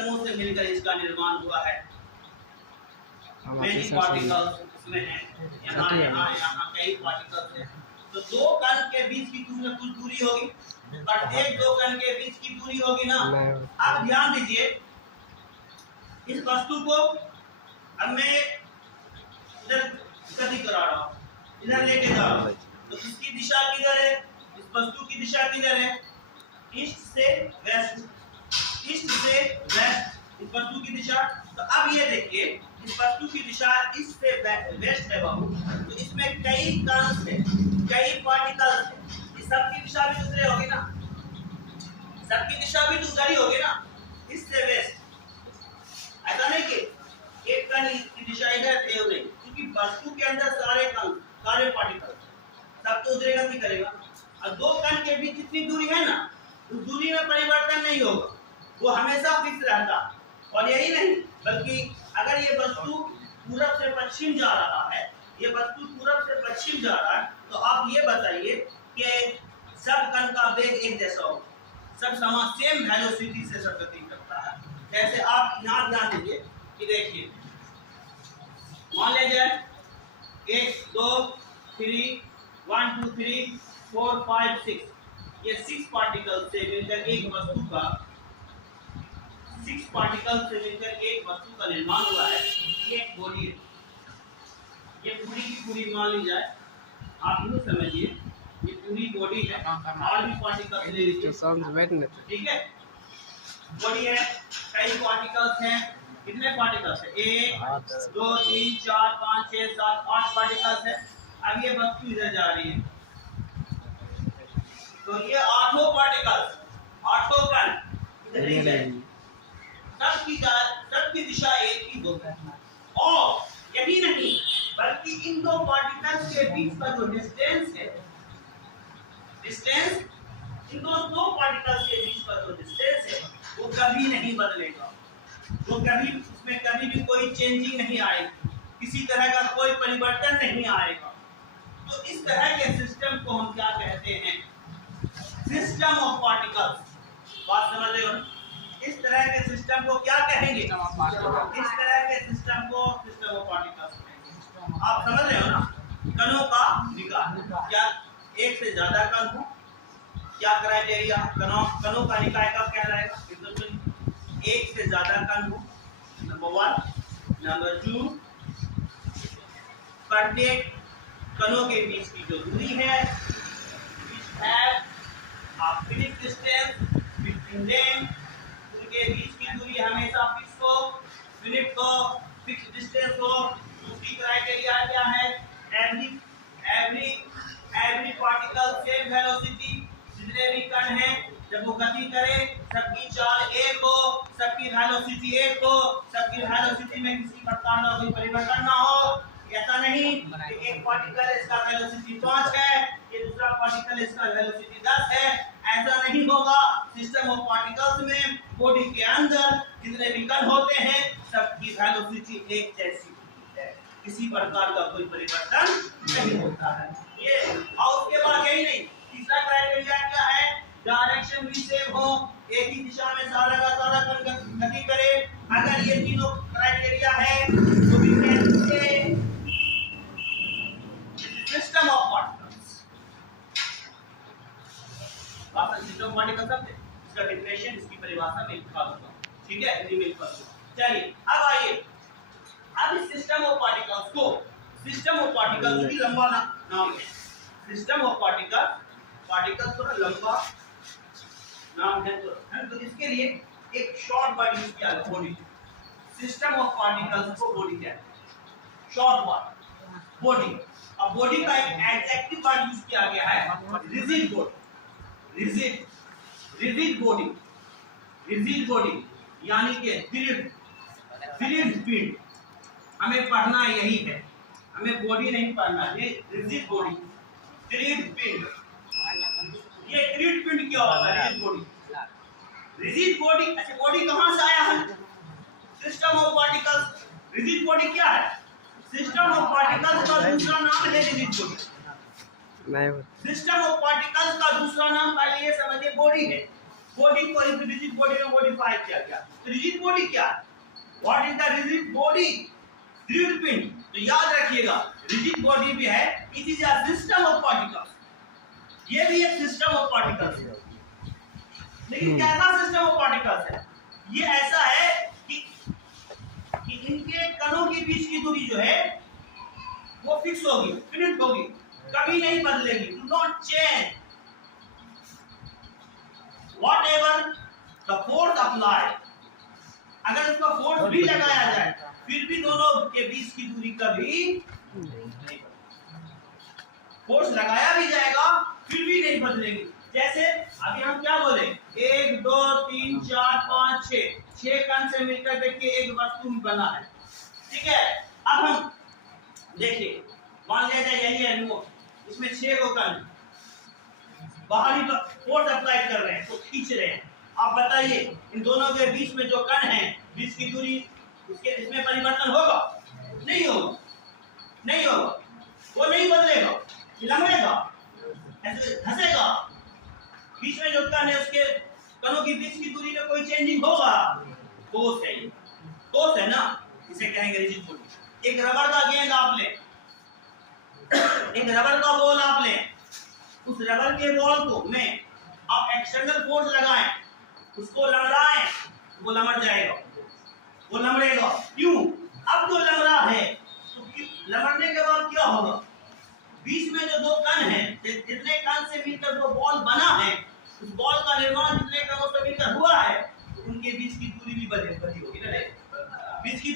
कणों से मिलकर इसका निर्माण हुआ है। मेनी पार्टिकल्स इसमें हैं, यहाँ यहाँ यहाँ कई पार्टिकल्स हैं। तो दो कण के बीच की कुछ दूरी होगी, प्रत्येक दो कण के बीच की दूरी होगी ना। अब ध्यान दीजिए, इस वस्तु को अब मैं इधर गति करा रहा हूँ, इधर लेके जा रहा हूँ, तो इसकी दिशा किधर है? इस वस्तु की दिशा किधर है? ईस्ट से वेस्ट, ईस्ट से वेस्ट इस वस्तु की दिशा। तो अब ये देखिए, इस वस्तु की दिशा ईस्ट से वेस्ट है बाबू, तो इसमें कई कण है, कई पार्टिकल्स है, इस सबकी दिशा भी दूसरी होगी ना, सबकी दिशा भी दूसरी होगी ना, ईस्ट से वेस्ट। ऐसा नहीं कि एक कण की दिशा इधर है उधर, क्योंकि वस्तु के अंदर सारे कण, सारे पार्टिकल सब तो उधर गति करेगा। और दो कण के बीच जितनी दूरी है ना, उस दूरी में परिवर्तन नहीं होगा, वो हमेशा फिक्स रहता। और यही नहीं, बल्कि अगर ये वस्तु पूरब से पश्चिम जा रहा है, ये वस्तु पूरब से पश्चिम जा रहा है, तो आप ये बताइए कि सब कण का वेग एक जैसा हो, सब समान सेम वेलोसिटी से सब गति करता है। जैसे आप यहाँ ध्यान दीजिए कि देखिए, मान लीजिए 1 2 3 1 2 3 4 5 6, ये 6 पार्टिकल से मिलकर एक वस्तु का, 6 पार्टिकल से मिलकर एक वस्तु का निर्माण हुआ है। ये एक बॉडी है, ये पूरी की पूरी मान ली जाए, आप यूँ समझिए, ये पूरी बॉडी है, और भी पार्टिकल्स ले लीजिए, ठीक है। बॉडी है, कई पार्टिकल्स हैं, कितने पार्टिकल्स है? 1 2 3 4 5 6 7 8 पार्टिकल्स है। अब ये वस्तु इधर जा रही है, तो ये 8 पार्टिकल्स, 8 कण इधर ही जाएंगे, सबकी दिशा एक ही होगी। और यही नहीं, बल्कि इन दो पार्टिकल्स के बीच का जो डिस्टेंस है, डिस्टेंस इन दो पार्टिकल्स के बीच का जो डिस्टेंस है, वो कभी नहीं बदलेगा, वो कभी, उसमें कभी भी कोई चेंजिंग नहीं आएगी, किसी तरह का कोई परिवर्तन नहीं आएगा। तो इस तरह के सिस्टम को हम क्या कहते हैं? System of particles. बात समझ रहे हो? इस तरह के सिस्टम को क्या कहेंगे? इस तरह के सिस्टम को सिस्टम ऑफ पार्टिकल्स कहेंगे। आप समझ रहे हो ना? कणों का निकाय, क्या एक से ज्यादा कण हो, क्या क्राइटेरिया? कणों का निकाय कब कहलाएगा? एक से ज्यादा कण हो, नंबर 1। नंबर 2, प्रत्येक कणों के बीच की जो दूरी है, फिक्स्ड डिस्टेंस बिटवीन देम, उनके बीच की दूरी हमेशा फिक्स हो, यूनिट हो, फिक्स्ड डिस्टेंस हो। दूसरी क्राइटेरिया क्या है? एवरी पार्टिकल सेम वेलोसिटी, जितने भी कण हैं जब वो गति करे, सबकी चाल एक हो, सबकी वेलोसिटी एक हो, सबकी वेलोसिटी में किसी प्रकार का कोई परिवर्तन ना हो। ऐसा नहीं कि एक पार्टिकल इसका वेलोसिटी 5 है, ये दूसरा पार्टिकल इसका वेलोसिटी 10 है, ऐसा नहीं होगा। सिस्टम ऑफ पार्टिकल्स में बॉडी के अंदर जितने भी कण होते हैं, सबकी वेलोसिटी एक जैसी होती है, किसी प्रकार का कोई परिवर्तन नहीं होता है। ये, और उसके बाद यही नहीं, तीसरा क्राइटेरिया क्या है? डायरेक्शन भी सेम हो, एक ही दिशा में सारा का सारा कण गति करे। अगर ये तीनों क्राइटेरिया है तो भी कहते system of particles. System of particles समझे? इसका डेफिनेशन, इसकी परिभाषा में लिखा होगा, ठीक है, हिंदी में लिखा होगा। चलिए अब आइए, अब इस सिस्टम ऑफ पार्टिकल्स को, सिस्टम ऑफ पार्टिकल्स भी लंबा नाम है, सिस्टम ऑफ पार्टिकल्स थोड़ा लंबा नाम है, तो इसके लिए एक शॉर्ट वर्ड यूज किया है, बॉडी। सिस्टम ऑफ पार्टिकल्स को बॉडी कहते हैं, शॉर्ट वर्ड बॉडी। अब बॉडी का एक एडजेक्टिव वर्ड यूज किया गया है, रिजिड बॉडी। रिजिड बॉडी यानी कि दृढ़ पिंड। हमें पढ़ना यही है, हमें बॉडी नहीं पढ़ना है, रिजिड बॉडी, दृढ़ पिंड। ये दृढ़ पिंड क्या होता है? Rigid body. अच्छा, बॉडी कहां से आया है? System of particles. Rigid body क्या है? सिस्टम ऑफ पार्टिकल्स का दूसरा नाम है rigid body. System of particles का दूसरा नाम पहले ये समझिए बॉडी है। बॉडी को इस रिजिड बॉडी में मॉडिफाई किया गया। तो रिजिड बॉडी क्या है? What is the rigid body? दृढ़ पिंड। तो याद रखिएगा रिजिड बॉडी भी है, it is a system of particles. ये भी एक सिस्टम ऑफ पार्टिकल्स है। लेकिन कैसा सिस्टम ऑफ पार्टिकल्स है? ये ऐसा है कि इनके कणों के बीच की दूरी जो है वो फिक्स होगी, फिनिट होगी, कभी नहीं बदलेगी। Do not change whatever the force applied। अगर इसका फोर्स भी लगाया जाए फिर भी दोनों के बीच की दूरी कभी नहीं, फोर्स लगाया भी जाएगा फिर भी नहीं बदलेगी। जैसे अभी हम क्या बोले, 1 2 3 4 5 6 कण से मिलकर देखिए एक वस्तु बना है, ठीक है। अब हम देखिए, मान लिया जाए यही है रिमोट, इसमें 6 को कण बाहरी फोर्स अप्लाई कर रहे हैं, तो खींच रहे हैं। आप बताइए इन दोनों के बीच में जो कण है, बीच की दूरी, उसके इसमें परिवर्तन होगा? नहीं होगा, नहीं होगा, वो नहीं बदलेगा, लंगड़ेगा, ऐसे धंसेगा। बीच में जो कण है उसके कणों की बीच की दूरी में कोई चेंजिंग होगा? फोर्स है, फोर्स है ना, इसे कहेंगे रिजिड बॉडी। एक रबर का गेंद आप ले, एक रबर का बॉल आप ले, उस रबर के बॉल को में आप एक्सटर्नल फोर्स लगाएं, उसको लंगड़ाएं, वो लमड़ जाएगा, वो लमड़ेगा। क्यों? अब जो लमड़ा है तो लमड़ने के बाद क्या होगा? बीच में जो दो कण हैं, जितने कण से मिलकर वो बॉल बना है, उस बॉल का निर्माण जितने कणों से मिलकर हुआ है, तो उनके बीच की दूरी भी बदली होगी ना, बीच की